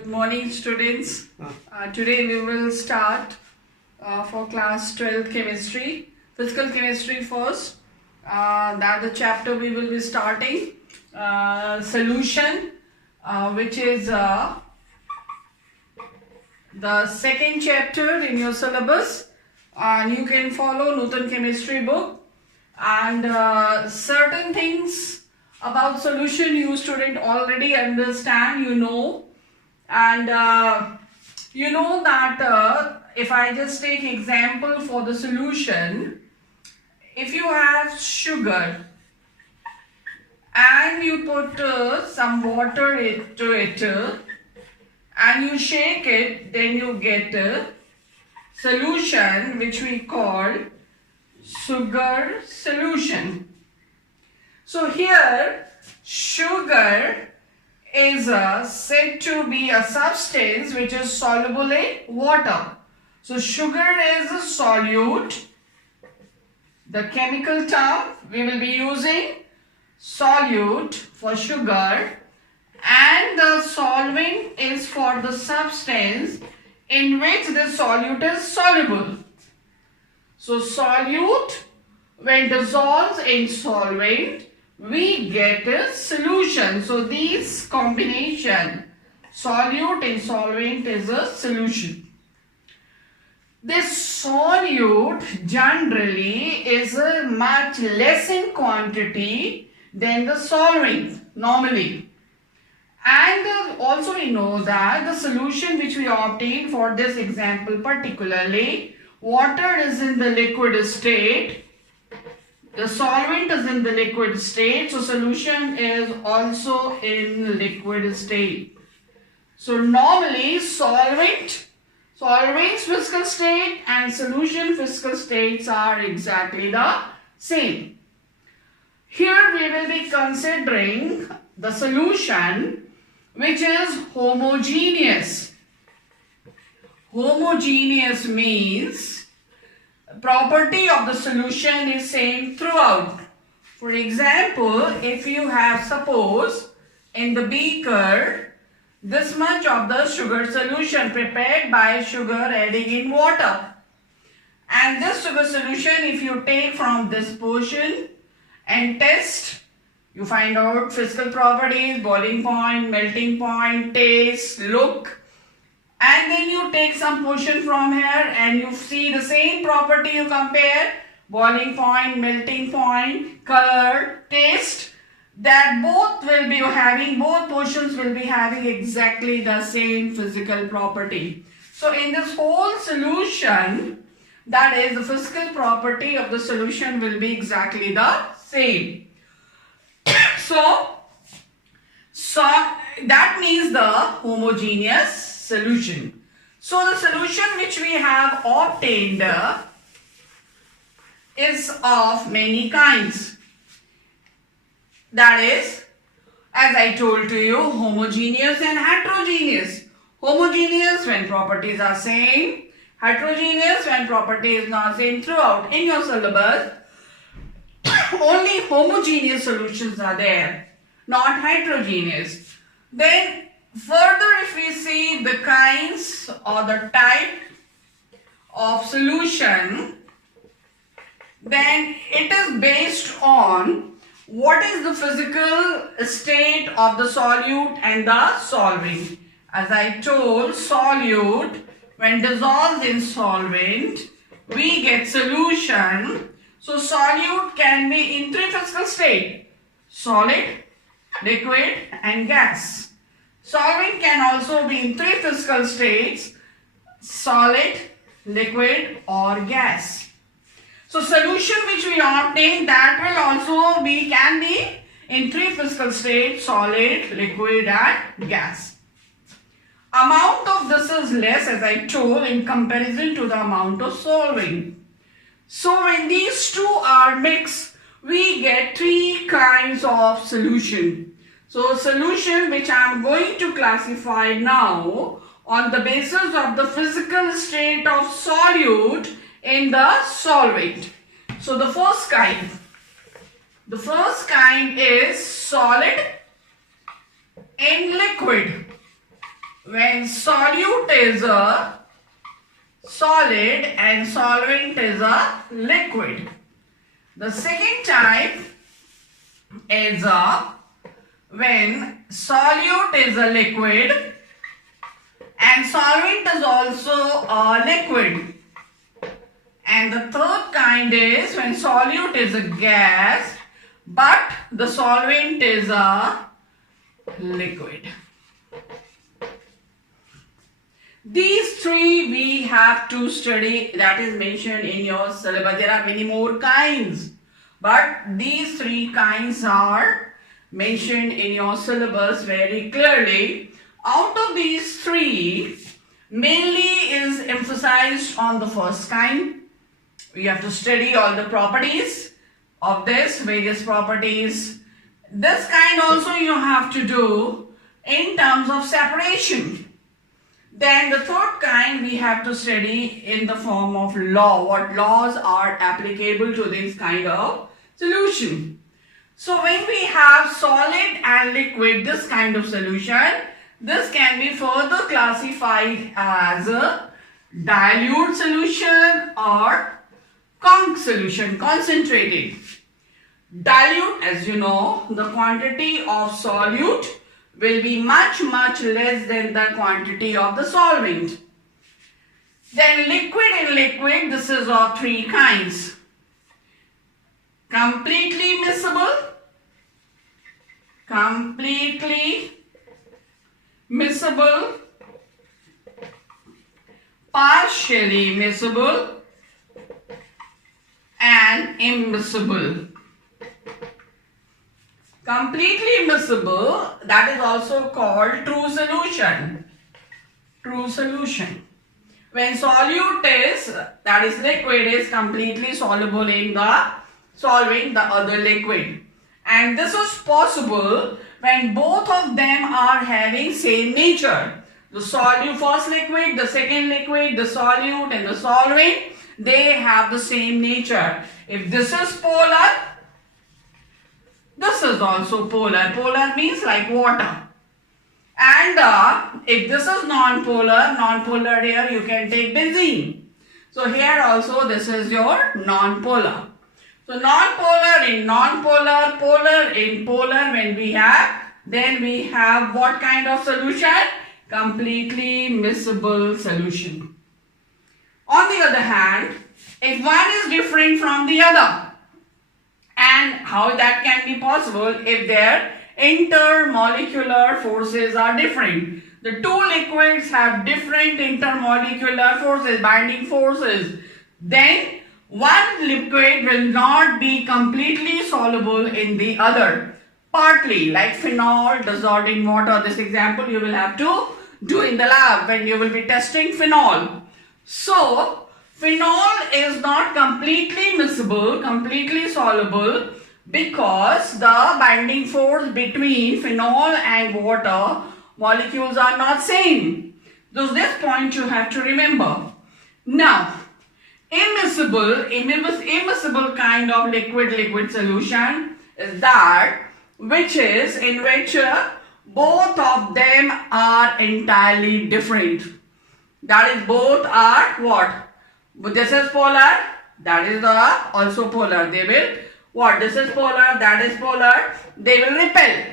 Good morning, students. Today we will start for class 12 chemistry, physical chemistry first. That the chapter we will be starting, solution, which is the second chapter in your syllabus. And you can follow Nutan chemistry book, and certain things about solution you student already understand, and you know that if I just take example for the solution, if you have sugar and you put some water into it and you shake it, then you get a solution which we call sugar solution. So here sugar is said to be a substance which is soluble in water. So sugar is a solute. The chemical term we will be using solute for sugar, and the solvent is for the substance in which the solute is soluble. So solute, when dissolves in solvent, we get a solution. So this combination, solute and solvent, is a solution. This solute generally is much less in quantity than the solvent normally. And also we know that the solution which we obtain for this example particularly, water is in the liquid state, the solvent is in the liquid state, so solution is also in liquid state. So normally solvent's physical state and solution physical states are exactly the same. Here we will be considering the solution which is homogeneous. Homogeneous means property of the solution is same throughout. For example, if you have, suppose, in the beaker this much of the sugar solution prepared by sugar adding in water, and this sugar solution if you take from this portion and test, you find out physical properties, boiling point, melting point, taste, look, and then you take some portion from here and you see the same property, you compare boiling point, melting point, color, taste, that both portions will be having exactly the same physical property. So in this whole solution, that is the physical property of the solution will be exactly the same. So that means the homogeneous solution. So the solution which we have obtained is of many kinds. That is, as I told to you, homogeneous and heterogeneous. Homogeneous when properties are same, heterogeneous when property is not same throughout. In your syllabus, only homogeneous solutions are there, not heterogeneous. Then further, if we see the kinds or the type of solution, then it is based on what is the physical state of the solute and the solvent. As I told, solute when dissolved in solvent, we get solution. So solute can be in three physical states: solid, liquid and gas. Solvent can also be in three physical states: solid, liquid or gas. So solution which we obtain, that will also can be in three physical states: solid, liquid and gas. Amount of this is less, as I told, in comparison to the amount of solvent. So when these two are mixed, we get three kinds of solution. So solution which I am going to classify now on the basis of the physical state of solute in the solvent. So the first kind is solid in liquid. when solute is a solid and solvent is a liquid. The second type is when solute is a liquid and solvent is also a liquid. And the third kind is when solute is a gas but the solvent is a liquid. These three we have to study, that is mentioned in your syllabus. There are many more kinds, but these three kinds are mentioned in your syllabus very clearly. Out of these three, mainly is emphasized on the first kind. We have to study all the properties of this, various properties. This kind also you have to do in terms of separation. Then the third kind we have to study in the form of law. What laws are applicable to this kind of solution. So when we have solid and liquid, this kind of solution, this can be further classified as a dilute solution or conc solution, concentrated. Dilute, as you know, the quantity of solute will be much less than the quantity of the solvent. Then liquid in liquid, this is of three kinds. Completely miscible, partially miscible and immiscible. Completely miscible, that is also called true solution. When solute is, that is liquid, is completely soluble in the solvent, the other liquid. And this is possible when both of them are having same nature. The solute, first liquid, the second liquid, the solute and the solvent, they have the same nature. If this is polar, this is also polar. Polar means like water. And if this is non-polar here you can take benzene. So here also this is your non-polar. So non-polar in non-polar, polar in polar when we have, then we have what kind of solution? Completely miscible solution. On the other hand, if one is different from the other, and how that can be possible if their intermolecular forces are different. The two liquids have different intermolecular forces, binding forces. Then one liquid will not be completely soluble in the other. Partly, like phenol dissolved in water. This example you will have to do in the lab when you will be testing phenol. So, phenol is not completely miscible, completely soluble, because the binding force between phenol and water molecules are not same. So this point you have to remember. Now, immiscible kind of liquid solution is that which is in which both of them are entirely different. That is, both are what? This is polar, that is also polar. They will what? This is polar, that is polar. They will repel.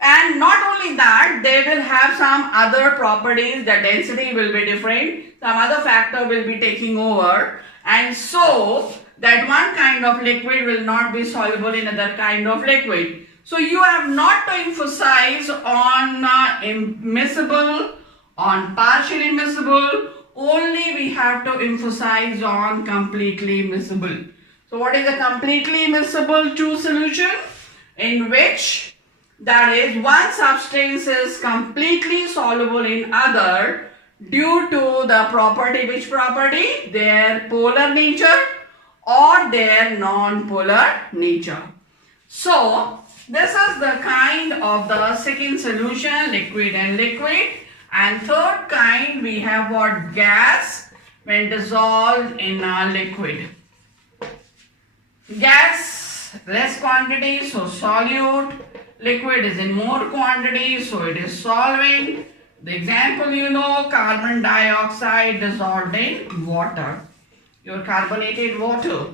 And not only that, they will have some other properties. The density will be different. Some other factor will be taking over. And so, that one kind of liquid will not be soluble in other kind of liquid. So, you have not to emphasize on immiscible, on partially miscible. Only we have to emphasize on completely miscible. So, what is a completely miscible true solution? In which, that is, one substance is completely soluble in other due to the property, which property? Their polar nature or their non-polar nature. So, this is the kind of the second solution, liquid and liquid. And third kind, we have what? Gas when dissolved in a liquid. Gas, less quantity, so solute. Liquid is in more quantity, so it is solvent. The example you know, carbon dioxide dissolved in water. Your carbonated water,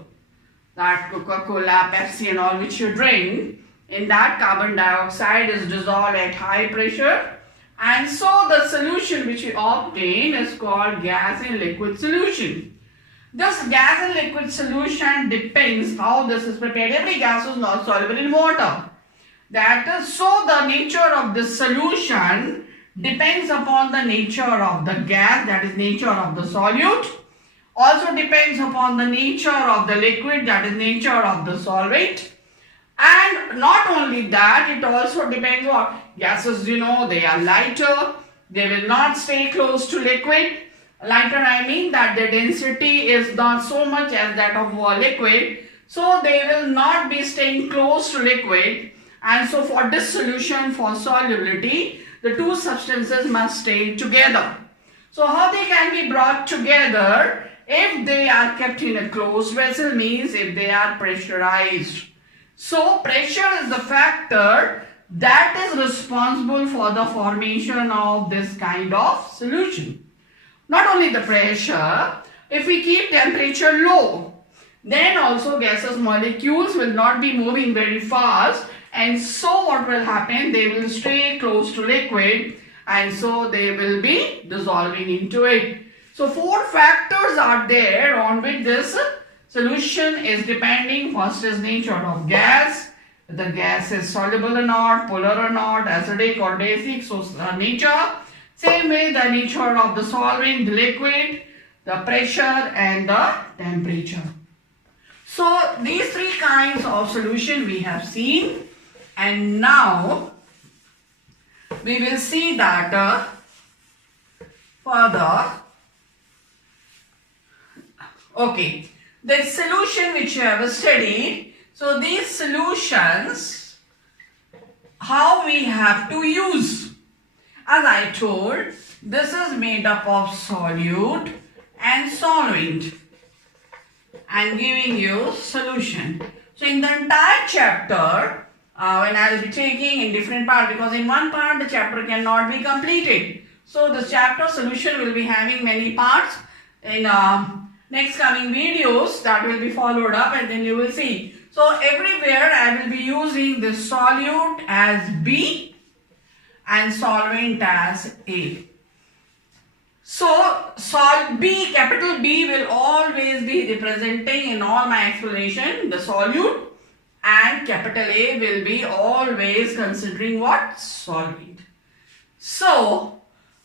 that Coca-Cola, Pepsi and all which you drink, in that carbon dioxide is dissolved at high pressure, and so the solution which we obtain is called gas in liquid solution. This gas in liquid solution depends how this is prepared. Every gas is not soluble in water. That is, so the nature of the solution depends upon the nature of the gas, that is nature of the solute. Also depends upon the nature of the liquid, that is nature of the solvent. And not only that, it also depends on gases, you know, they are lighter, they will not stay close to liquid. Lighter, I mean that the density is not so much as that of a liquid, so they will not be staying close to liquid. And so for dissolution, for solubility, the two substances must stay together. So how they can be brought together? If they are kept in a closed vessel, means if they are pressurized. So pressure is the factor that is responsible for the formation of this kind of solution. Not only the pressure, if we keep temperature low, then also gaseous molecules will not be moving very fast, and so what will happen, they will stay close to liquid, and so they will be dissolving into it. So four factors are there on which this solution is depending. First is nature of gas. The gas is soluble or not, polar or not, acidic or basic, so nature. Same way the nature of the solvent, the liquid, the pressure and the temperature. So these three kinds of solution we have seen, and now we will see that further. Okay, the solution which you have studied, so these solutions, how we have to use. As I told, this is made up of solute and solvent and giving you solution. So in the entire chapter, when I will be taking in different parts, because in one part the chapter cannot be completed. So this chapter solution will be having many parts. In next coming videos that will be followed up, and then you will see. So everywhere I will be using the solute as B and solvent as A. So B, capital B will always be representing in all my explanation the solute, and capital A will be always considering what? Solvent. So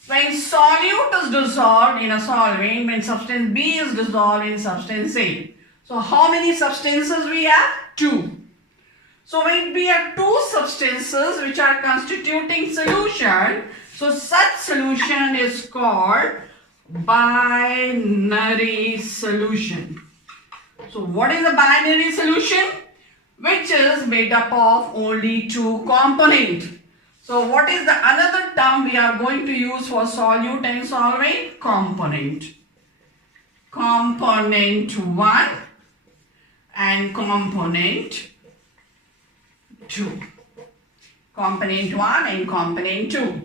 when solute is dissolved in a solvent, when substance B is dissolved in substance A. So how many substances we have? Two. So when we have two substances which are constituting solution, so such solution is called binary solution. So what is a binary solution? Which is made up of only two components. So what is the another term we are going to use for solute and solvent? Component. Component 1 and component 2. Component 1 and component 2.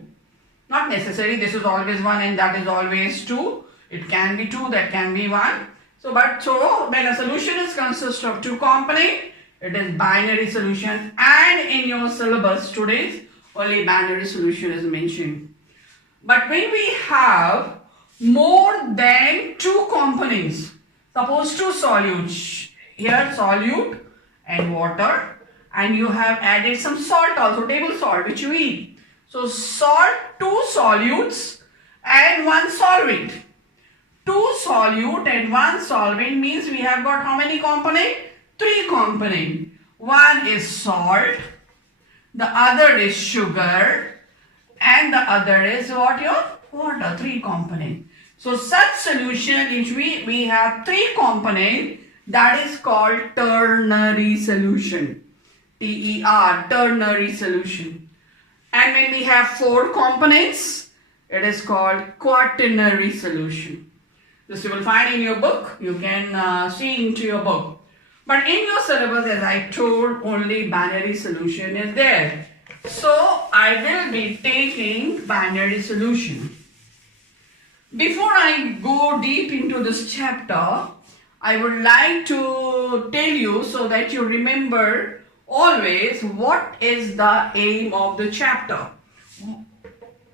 Not necessary this is always 1 and that is always 2. It can be 2, that can be 1. So when a solution is consist of two components, it is binary solution, and in your syllabus today's only binary solution is mentioned. But when we have more than two components, suppose two solutes, here solute and water, and you have added some salt also, table salt which you eat. So salt, two solutes and one solvent. Two solute and one solvent means we have got how many components? Three components. One is salt, the other is sugar, and the other is what? Your water. Three components. So such solution in which we have three components, that is called ternary solution. T-E-R, ternary solution. And when we have four components, it is called quaternary solution. This you will find in your book. You can see into your book. But in your syllabus, as I told, only binary solution is there. So I will be taking binary solution. Before I go deep into this chapter, I would like to tell you so that you remember always what is the aim of the chapter.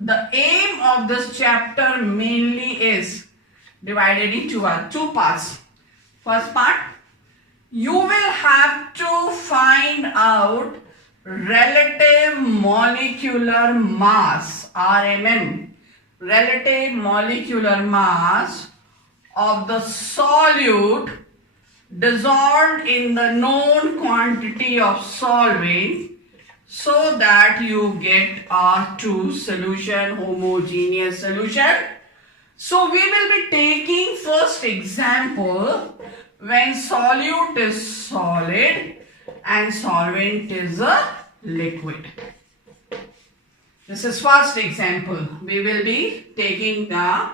The aim of this chapter mainly is divided into two parts. First part, you will have to find out relative molecular mass, RMM, relative molecular mass of the solute dissolved in the known quantity of solvent, so that you get a true solution, homogeneous solution. So we will be taking first example when solute is solid and solvent is a liquid. This is first example. We will be taking the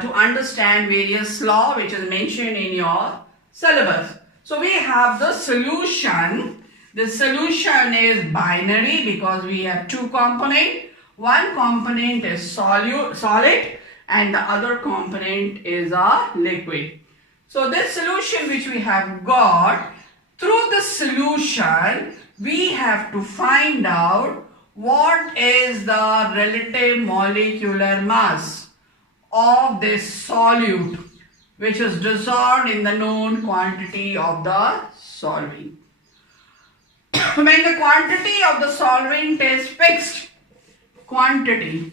to understand various law which is mentioned in your syllabus. So we have the solution. The solution is binary because we have two components. One component is solid and the other component is a liquid. So this solution which we have got, through the solution we have to find out what is the relative molecular mass of this solute which is dissolved in the known quantity of the solvent. When the quantity of the solvent is fixed, quantity,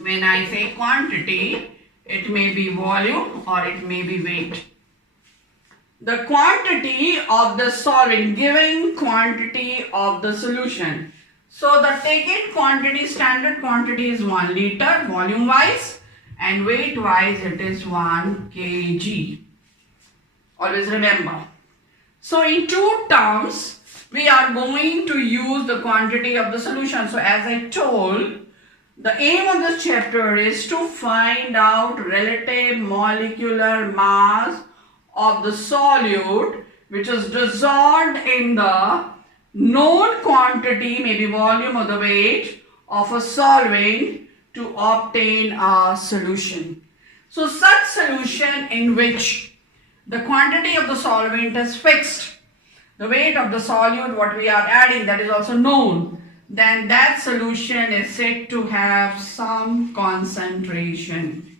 when I say quantity, it may be volume or it may be weight. The quantity of the solvent, given quantity of the solution. So the taken quantity, standard quantity is 1 liter volume wise, and weight wise it is 1 kg. Always remember. So in two terms, we are going to use the quantity of the solution. So as I told, the aim of this chapter is to find out relative molecular mass of the solute which is dissolved in the known quantity, maybe volume or the weight of a solvent, to obtain a solution. So such solution in which the quantity of the solvent is fixed, the weight of the solute what we are adding that is also known, then that solution is said to have some concentration.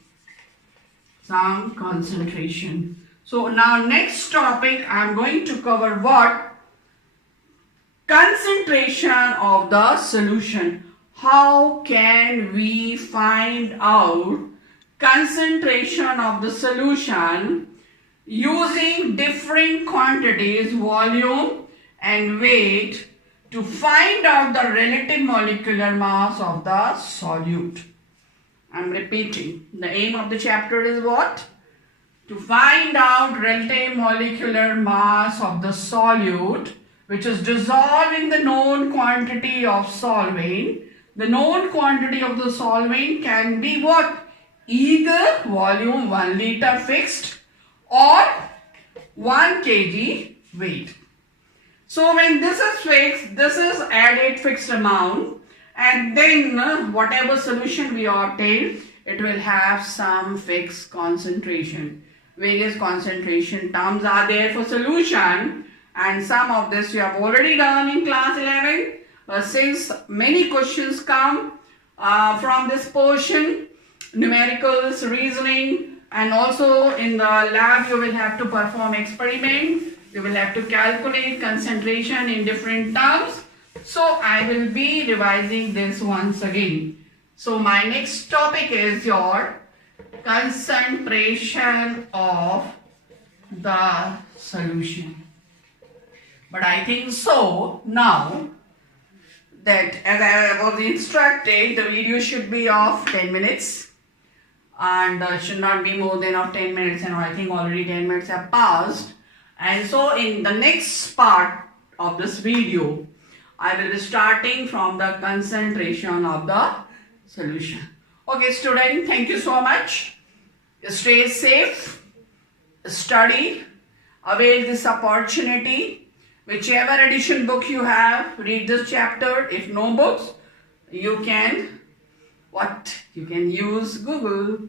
Some concentration. So now next topic I am going to cover what? Concentration of the solution. How can we find out concentration of the solution using different quantities, volume and weight, to find out the relative molecular mass of the solute? I am repeating. The aim of the chapter is what? To find out relative molecular mass of the solute which is dissolved in the known quantity of solvent. The known quantity of the solvent can be what? Either volume 1 liter fixed or 1 kg weight. So when this is fixed, this is added fixed amount, and then whatever solution we obtain, it will have some fixed concentration. Various concentration terms are there for solution, and some of this you have already done in class 11. Since many questions come from this portion, numericals, reasoning, and also in the lab you will have to perform experiment. You will have to calculate concentration in different terms. So I will be revising this once again. So my next topic is your concentration of the solution. But I think so now that as I was instructed, the video should be of 10 minutes and should not be more than of 10 minutes, and I think already 10 minutes have passed. And so in the next part of this video, I will be starting from the concentration of the solution. Okay student, thank you so much. Stay safe, study, avail this opportunity, Whichever edition book you have, read this chapter. If no books, you can use Google.